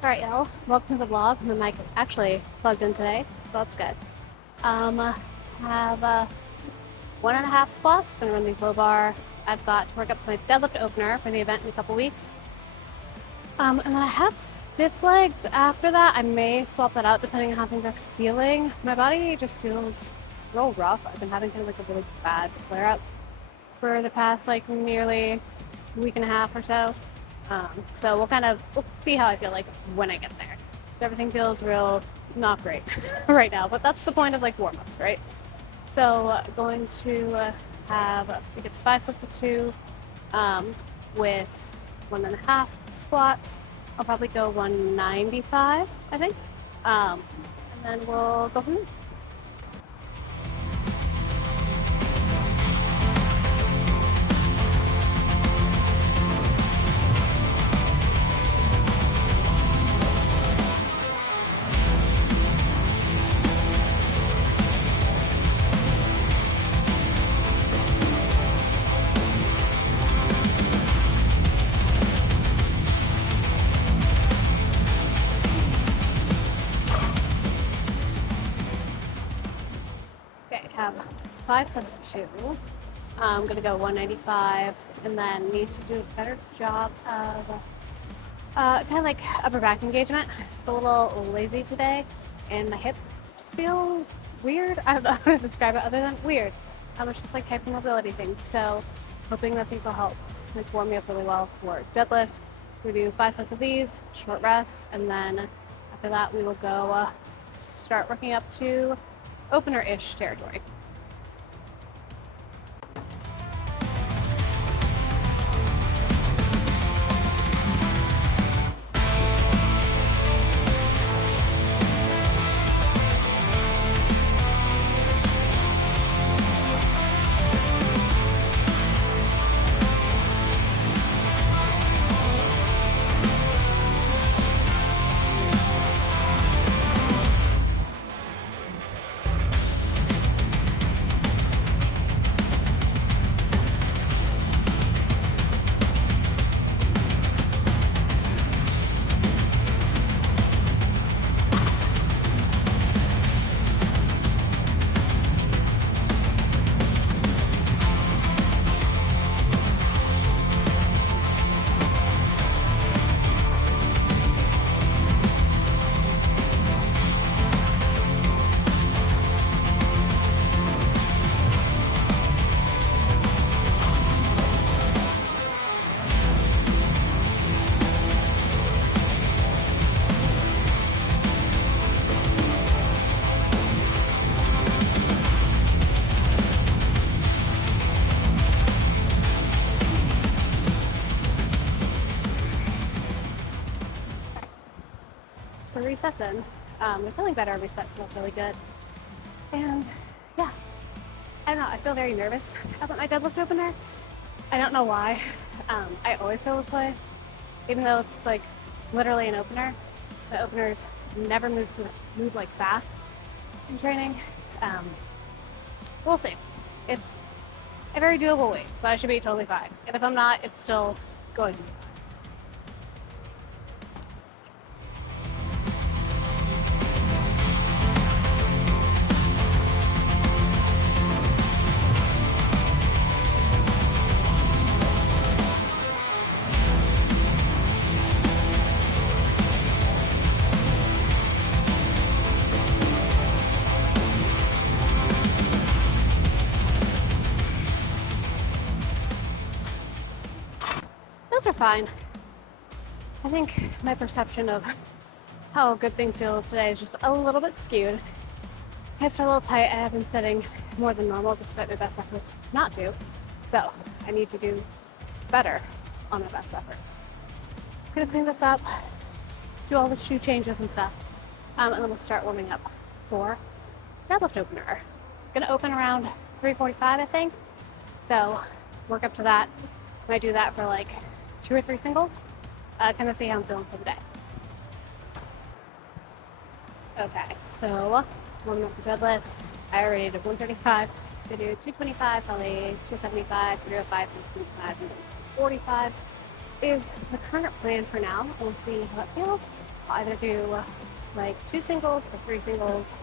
Alright, y'all. Welcome to the vlog. The mic is actually plugged in today, so that's good. Have 1.5 squats. Gonna run these low bar. I've got to work up to my deadlift opener for the event in a couple weeks. And then I have stiff legs after that. I may swap that out depending on how things are feeling. My body just feels real rough. I've been having kind of like a really bad flare up for the past like nearly week and a half or so. So we'll see how I feel like when I get there. So everything feels real not great right now, but that's the point of like warm-ups, right? So going to have, I think it's 5 sets of 2 with 1.5 squats. I'll probably go 195, I think. And then we'll go from there. Okay, have 5 sets of 2. I'm gonna go 195 and then need to do a better job of kind of like upper back engagement. It's a little lazy today and my hips feel weird. I don't know how to describe it other than weird. It's just like hypermobility things. So hoping that these will help like warm me up really well for deadlift. We do 5 sets of these, short rests, and then after that we will go start working up to opener-ish territory. So resets in. I'm feeling better every set, so that's really good. And yeah, I don't know, I feel very nervous about my deadlift opener. I don't know why. I always feel this way, even though it's like literally an opener. The openers never move like fast in training. We'll see. It's a very doable weight, so I should be totally fine. And if I'm not, it's still going to be fine. Those are fine. I think my perception of how good things feel today is just a little bit skewed. Hips are a little tight. I have been sitting more than normal despite my best efforts not to. So I need to do better on my best efforts. I'm gonna clean this up, do all the shoe changes and stuff, and then we'll start warming up for deadlift opener. Gonna open around 3:45, I think. So work up to that. Might do that for like 2 or 3 singles. Kind of see how I'm feeling for the day. Okay, so warming up the deadlifts. I already did 135. I'm gonna do 225, probably 275, 305, 325, and 45 is the current plan for now. We'll see how it feels. I'll either do like 2 singles or 3 singles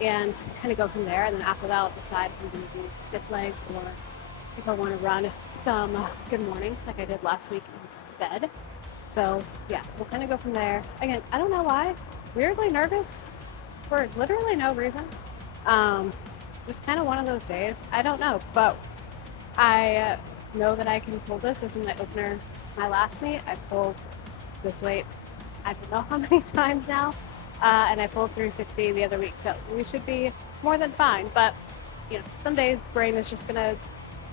and kind of go from there. And then after that, I'll decide if I'm going to do stiff legs or if I want to run some good mornings like I did last week instead. So yeah, we'll kind of go from there. Again, I don't know why. Weirdly nervous for literally no reason. Just kind of one of those days. I don't know, but I know that I can pull this. This is my opener. My last meet, I pulled this weight I don't know how many times now, and I pulled 360 the other week, so we should be more than fine. But you know, some days brain is just gonna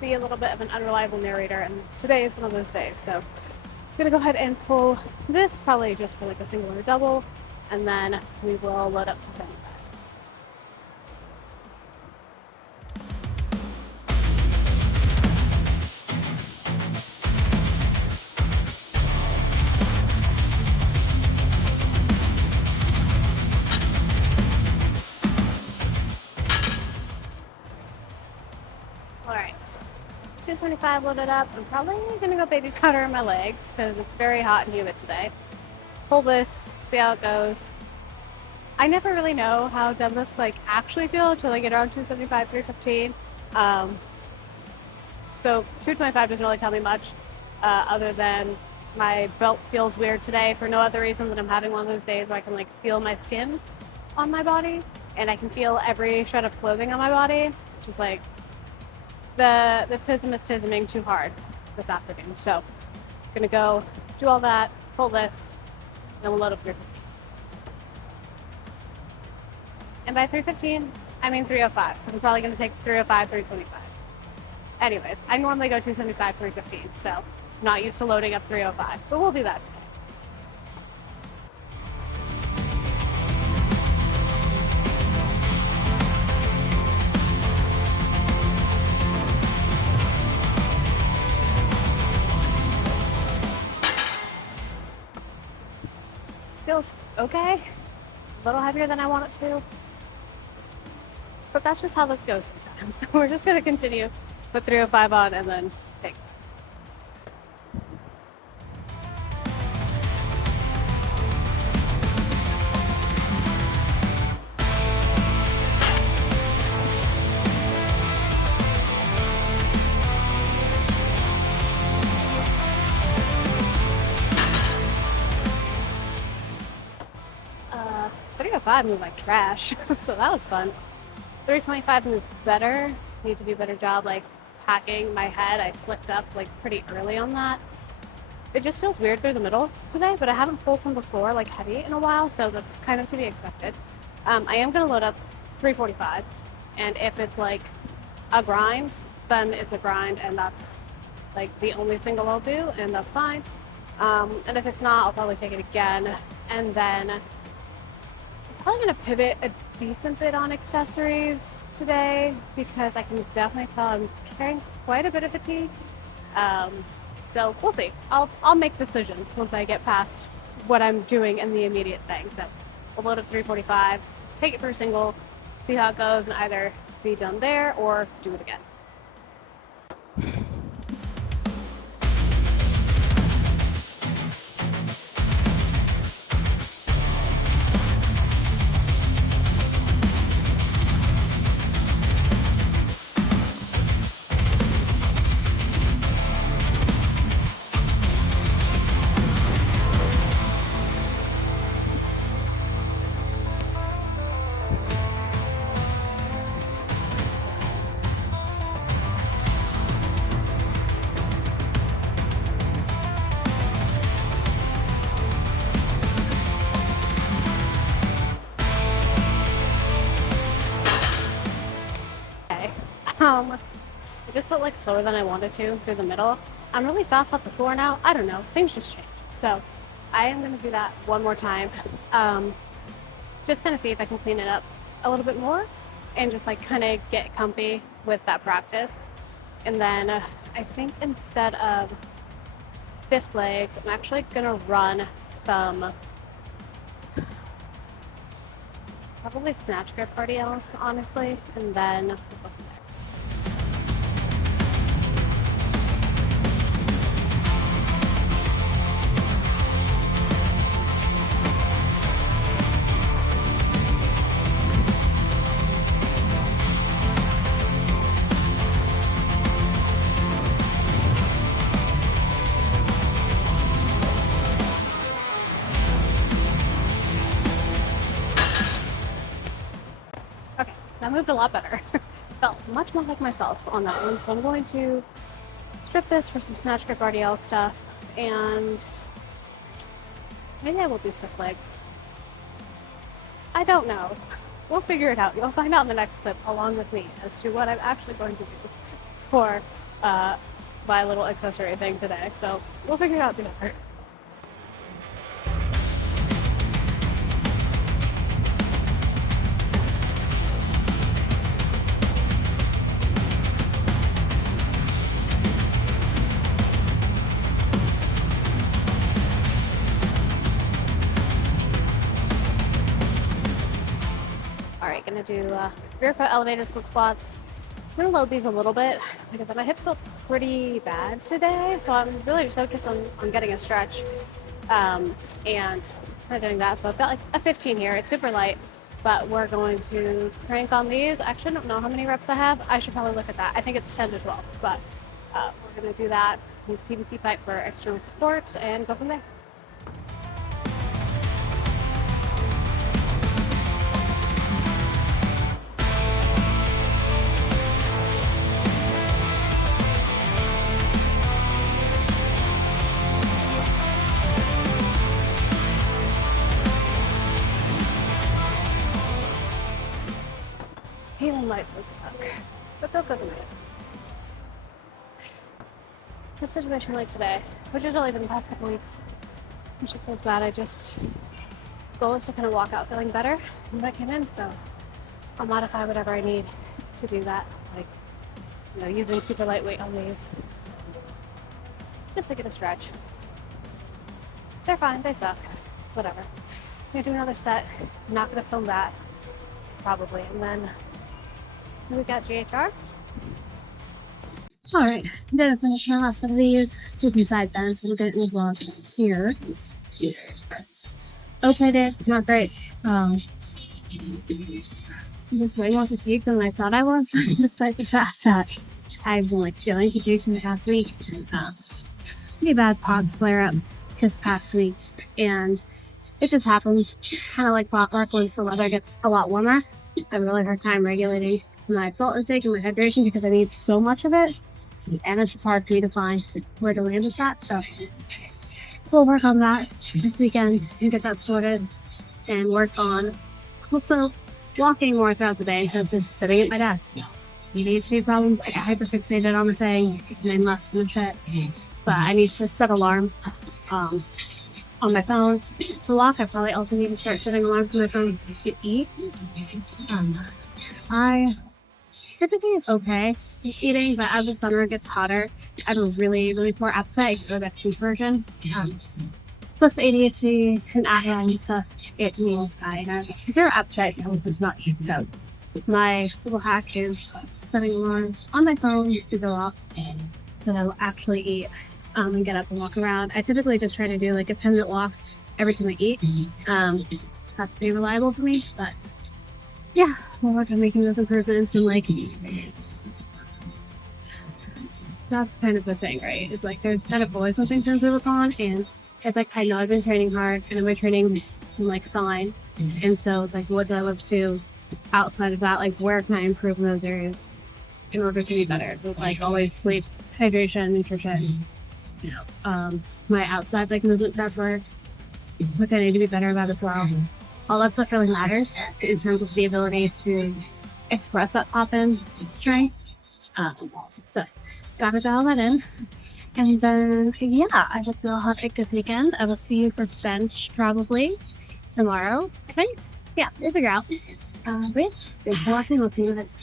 be a little bit of an unreliable narrator, and today is one of those days. So I'm gonna go ahead and pull this, probably just for like a single or double, and then we will load up to 75. All right, 275 loaded up. I'm probably gonna go baby powder in my legs because it's very hot and humid today. Pull this, see how it goes. I never really know how deadlifts like actually feel until I get around 275, 315. So 225 doesn't really tell me much, other than my belt feels weird today for no other reason than I'm having one of those days where I can like feel my skin on my body and I can feel every shred of clothing on my body, which is like the tism is tisming too hard this afternoon. So I'm gonna go do all that, pull this, then we'll load up 315. And by 315, I mean 305, because I'm probably gonna take 305, 325. Anyways, I normally go 275, 315, so not used to loading up 305, but we'll do that today. Feels okay, a little heavier than I want it to, but that's just how this goes sometimes. So we're just gonna continue, put 305 on, and then take that. Uh, 305 moved like trash, so that was fun. 325 moved better. Need to do a better job like packing my head. I flicked up like pretty early on that. It just feels weird through the middle today, but I haven't pulled from the floor like heavy in a while, so that's kind of to be expected. I am gonna load up 345, and if it's like a grind, then it's a grind, and that's like the only single I'll do, and that's fine. And if it's not, I'll probably take it again, and then I'm probably gonna pivot a decent bit on accessories today because I can definitely tell I'm carrying quite a bit of fatigue. So we'll see. I'll make decisions once I get past what I'm doing in the immediate thing. So we'll load up 345, take it for a single, see how it goes, and either be done there or do it again. It just felt like slower than I wanted to through the middle. I'm really fast off the floor now. I don't know, things just changed. So I am gonna do that one more time. Just kind of see if I can clean it up a little bit more and just like kind of get comfy with that practice. And then I think instead of stiff legs, I'm actually gonna run some probably snatch grip RDLs, honestly, and then we'll go from there. I moved a lot better. Felt much more like myself on that one. So I'm going to strip this for some snatch grip RDL stuff, and maybe I will do stiff legs. I don't know. We'll figure it out. You'll find out in the next clip along with me as to what I'm actually going to do for my little accessory thing today. So we'll figure it out together. Alright, gonna do rear foot elevated split squats. I'm gonna load these a little bit because my hips feel pretty bad today, so I'm really just focused on getting a stretch and kind of doing that. So I've got like a 15 here. It's super light, but we're going to crank on these. Actually, I don't know how many reps I have. I should probably look at that. I think it's 10 to 12, but we're gonna do that. Use PVC pipe for external support and go from there. Healing light will suck, but feel good in it. The situation like today, which has only been the past couple weeks, which it feels bad. Goal is to kind of walk out feeling better when I came in, so I'll modify whatever I need to do that, like, you know, using super lightweight on these, just to get a stretch. They're fine, they suck, it's whatever. I'm gonna do another set, I'm not gonna film that, probably, and then we got GHR. Alright, I'm gonna finish my last set of these. Do some side bends. We'll get in the vlog here. Okay, this not great. I'm just way more fatigued than I thought I was, despite the fact that I've been like feeling fatigued in the past week. Pretty bad POTS flare up this past week, and it just happens kind of like clockwork once the weather gets a lot warmer. I have a really hard time regulating my salt intake and my hydration because I need so much of it, and it's just hard for me to find where to land with that. So we'll work on that this weekend and get that sorted, and work on also walking more throughout the day instead of just sitting at my desk. ADHD problems, I get hyperfixated on the thing and I'm less than it. But I need to set alarms on my phone to walk. I probably also need to start setting alarms on my phone to eat. I typically it's okay eating, but as the summer gets hotter, I have a really, really poor appetite. I go that food version. Plus ADHD and asthma and stuff, it means I have zero appetite to help us not eat. So my little hack is setting alarms on my phone to go off so that I'll actually eat and get up and walk around. I typically just try to do like a 10-minute walk every time I eat. That's pretty reliable for me, but yeah, we'll work on making those improvements, and like that's kind of the thing, right? It's like there's kind of always something to improve upon, and it's like I know I've been training hard and my training like fine, and so it's like what do I look to outside of that? Like where can I improve in those areas in order to be better? So it's like always sleep, hydration, nutrition, you know, my outside like movement prep work, which I need to be better about as well. All that stuff really matters in terms of the ability to express that top end strength. So gotta dial that in. And then, yeah, I hope you'll have a good weekend. I will see you for bench probably tomorrow, I think. Yeah, we'll figure out. But yeah, thanks for watching. We'll see you next.